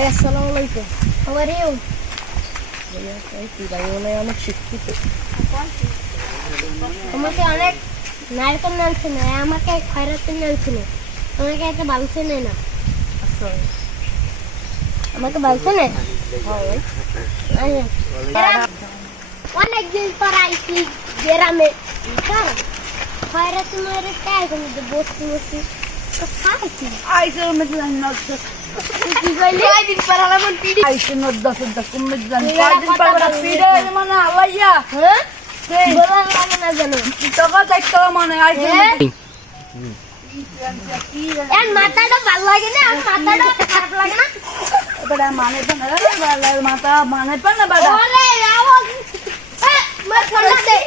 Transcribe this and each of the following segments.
ভাই আসসালামু আলাইকুম। How are you? ভাই অনেক শিক্ষিত। আমাকে অনেক নারকেল নালছে না, আমাকে খয়রাতের নালছে না, আমাকে একটা বালছে নেই না, আমাকে বালছে না। অনেক দিন পর আইসি গ্রামে, খয়রাতে মেরে তাই কিন্তু বসতে বসতে খাইছি। আইসো মেদলান না কি কইলি? কয়দিন পর আলামন পিড়ি আইসো না 10 কম মেদলান কয়দিন পর বড় পিড়ি মানে আলাইয়া হ্যাঁ বলার লাগে না জানো তোকে দেখতে মানে আইসো এর মাথাটা ভালো লাগে না, আর মাথাটা খারাপ লাগে না। বড় মানে তো না মাথা মানে তো না বড় ওরে আওয়াজ মার ফোনটা দে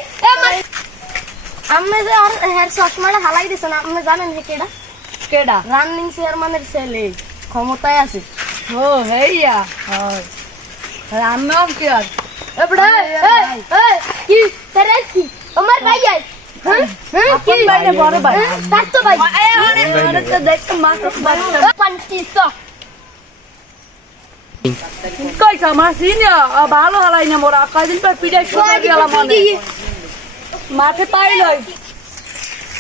আমি যে আর হেড চশমাটা হালাই দিছ না, আপনি জানেন যে কেডা? কেডা রানিং চেয়ারম্যানের ছেলে, ক্ষমতায় আছে। ও হেইয়া হয় রান্নাম কি আর এবড়া এই কি তেরে কি আমার ভাই আই হ্যাঁ আপন ভাই না বড় ভাই তার তো ভাই আরে তো দেখতে মাছ পঞ্চিশ কইছা মাসিনা ভালো হলাই না মোরা কয়দিন পর পিড়ে শুয়ে গেলাম মানে মাঠে পাইলই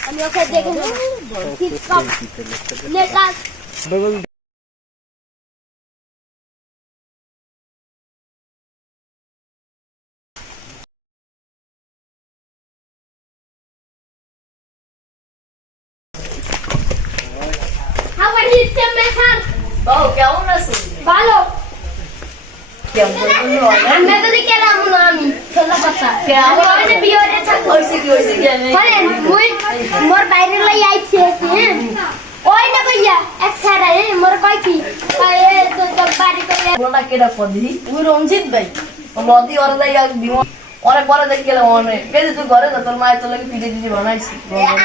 আমি ওকে দেখে কি সব লেখা How are you, Timothy? বাও কেমন আছো ভালো। কেমন আমরা তো দেখে এলাম না, আমি ছোলা পাতা আমি ওইনে বিয়েরে থাকবো। হইছে কি আমি আরে মুই মোর বাইরে লাই আইছে হ্যাঁ ওই না কইয়া এক সারা মোর কই কি এ তো বাড়ি কইয়া বড়টা কেডা পদি ওই রঞ্জিত ভাই ও নদী ওরে যাই আর দিম ওরে পরে দেখ গেলাম অনেক এই যে তুই ঘরে যা তোর মায়ের তোর লাগি পিড়ে দিদি বানাইছি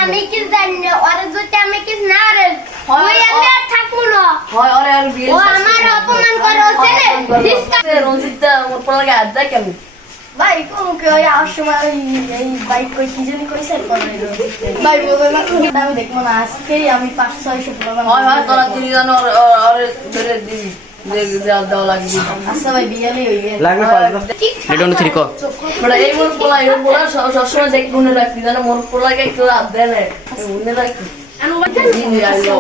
আমি কি জানি না ওরে যদি আমি কি না রে ওই আমি আর থাকবো না হয় ওরে আর বিয়ে ও আমার অপমান করে হচ্ছে রে ডিসকা রঞ্জিত মোর পর লাগে আজ দেখ আমি ভাই কোন কে ওই আসমার এই বাইক কই কি জানি কইছে ভাই বলে না আমি দেখবো না আজকেই আমি 500-600 টাকা হয় হয় তোরা দিলি জানো আর ধরে দিবি দাও লাগবে আচ্ছা ভাই বিয়ালে হইবে লাগবে এটা অন্য থ্রি ক বড় এই মোর পোলা সবসময় দেখ গুনে রাখবি জানো মোর পোলাকে একটু হাত দেয় না গুনে রাখবি দিন আইলো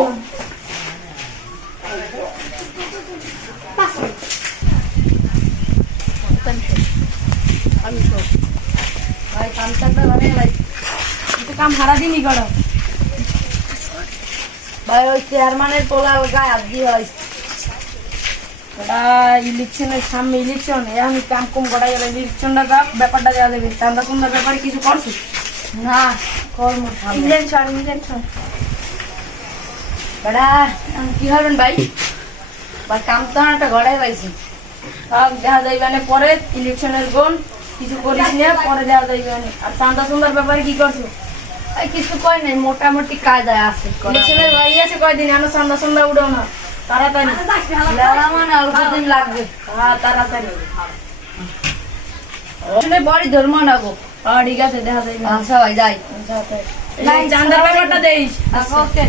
আমি সব ভাই কামটা মানে ভাই একটু কাম হারা দিনই করো ভাই ওই চেয়ারম্যানের পোলা গায়ে হাত দিয়ে হয় ইলেকশনের সামনে ইলেকশন আমি কাম কম করা গেলে ইলেকশনটা ব্যাপারটা দেওয়া দেবে চান্দা কুন্দার ব্যাপারে কিছু করছি না কর্ম ইলেকশন বেড়া কি হবেন ভাই ভাই কাম তো একটা গড়াই পাইছি সব দেখা যাইবে মানে পরে ইলেকশনের গোল কিছু করিস না পরে দেওয়া যাইবে মানে আর চান্দা সুন্দর ব্যাপারে কি করছো কিছু কয় নাই মোটামুটি কায়দায় আছে ইলেকশনের ভাই আছে কয়দিন আমরা চান্দা সুন্দর উঠাও না তাড়াতাড়ি মানে অল্প দিন লাগবে হ্যাঁ তাড়াতাড়ি বড়ি ধর্ম নাগো হ্যাঁ ঠিক আছে দেখা যাই আচ্ছা ভাই যাই চান্দার ব্যাপারটা দেইস ওকে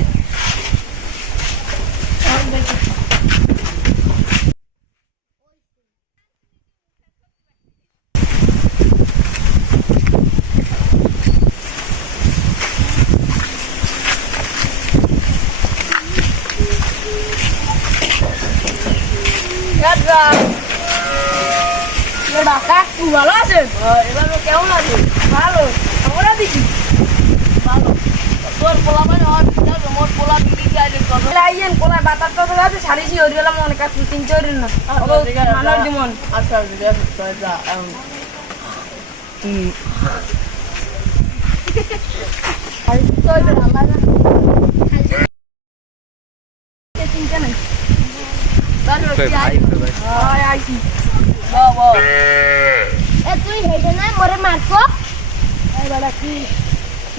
ভালো আছেন এবার কেমন আছে ভালো আমরা দেখি ভালো তোর পোলা মানে মোট পোলা বিক্রি আইয়েন পোলা বাতার কথা আছে সারিছি হয়ে গেলাম অনেক কাজ চিনতে হইলেন না মানব জীবন আচ্ছা চিন্তা নাই আইসি এ তুই হেডে না মরে মারছো এই বড় কি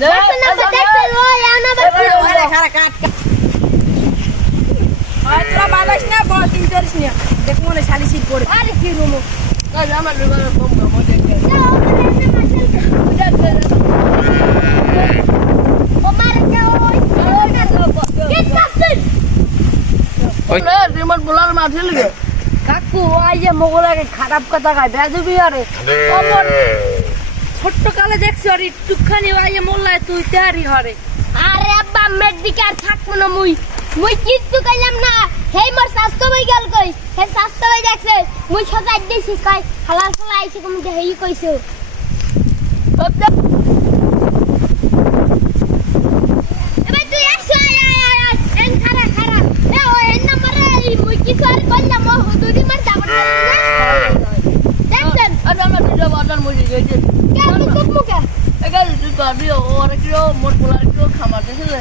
দেখছ না দেখছ ও ইয়া না আরে খারা কাট আয় তোরা বাবাস না বল তিন চারিস না দেখ মনে শালি সিট পড়ে আরে কি রুমো কাজ আমার রুমের বম বম দেখে ও মারে কে ওই কি করছিস ওই রিমোট বলার মাঠে লাগে কাকু আইয়া মোগলাকে খারাপ কথা কয় বেদবি আরে আমার ছোট্ট কালে দেখছি আর একটুখানি আইয়া মোল্লায় তুই তারি হরে আরে আব্বা মেট দিকে আর থাকবো না মুই কিচ্ছু কইলাম না হেই মোর স্বাস্থ্য ভাই গেল কই হে স্বাস্থ্য ভাই দেখছে মুই সজাই দিছি কই হালাল ফলা আইছে কোন যে হেই কইছো এবার তুই আসো এন খারা এ ও এন নম্বরে মুই কিছু আর কইলাম ও হুদুদি মার যাবো দেখছেন আরে আমার দিদা বাজার মজি গেছে কে তুই চুপ মুখে এগাল তুই গাবি ওরে কি মোর পোলার কি খামার দিছিল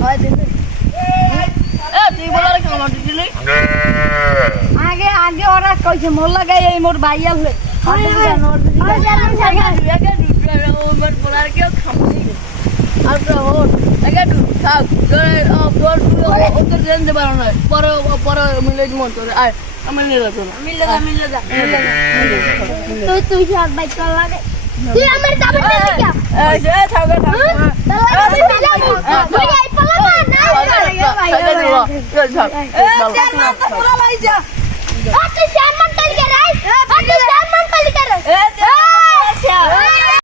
হয় দিছে এ তুই বলার খামার দিছিলি আগে আগে ওরা কইছে মোর লাগাই এই মোর ভাইয়া হলে মোর পোলার কি খামার আর তো ওর আগে তুই থাক তোর ওদের জানতে পারো না পরে পরে মিলে মন তোর আর আমি মিলে যা তুই সব বাইক লাগে তুই আমার যাবো না কি এ থাক তুই আই পালা না তুই